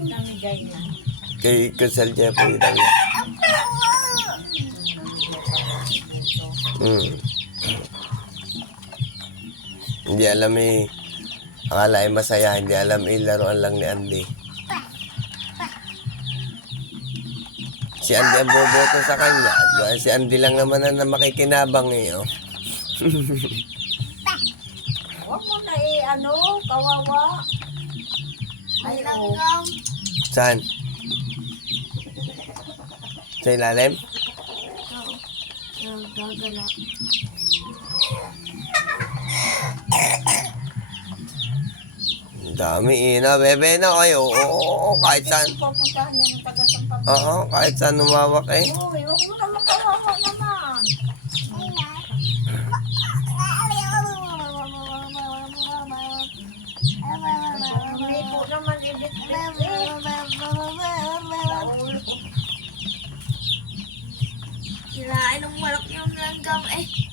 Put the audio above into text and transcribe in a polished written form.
Namigay na. Kay Kusal Jeffrey lang. Hindi alam akala ay masaya, hindi alam laruan lang ni Andy. Si Andy ang boboto sa kanya. Si Andy lang naman na makikinabang oh. Huwag mo na kawawa. Ay, Saan? Sa ilalim? Gagala. Dami bebe na kayo. Oo, kahit saan. Pupuntahan niya ng taga-sampag. Oo, kahit saan umawak Uy, huwag mo na makawawa naman. Hindi po naman Kirain ng malak yung langgam eh.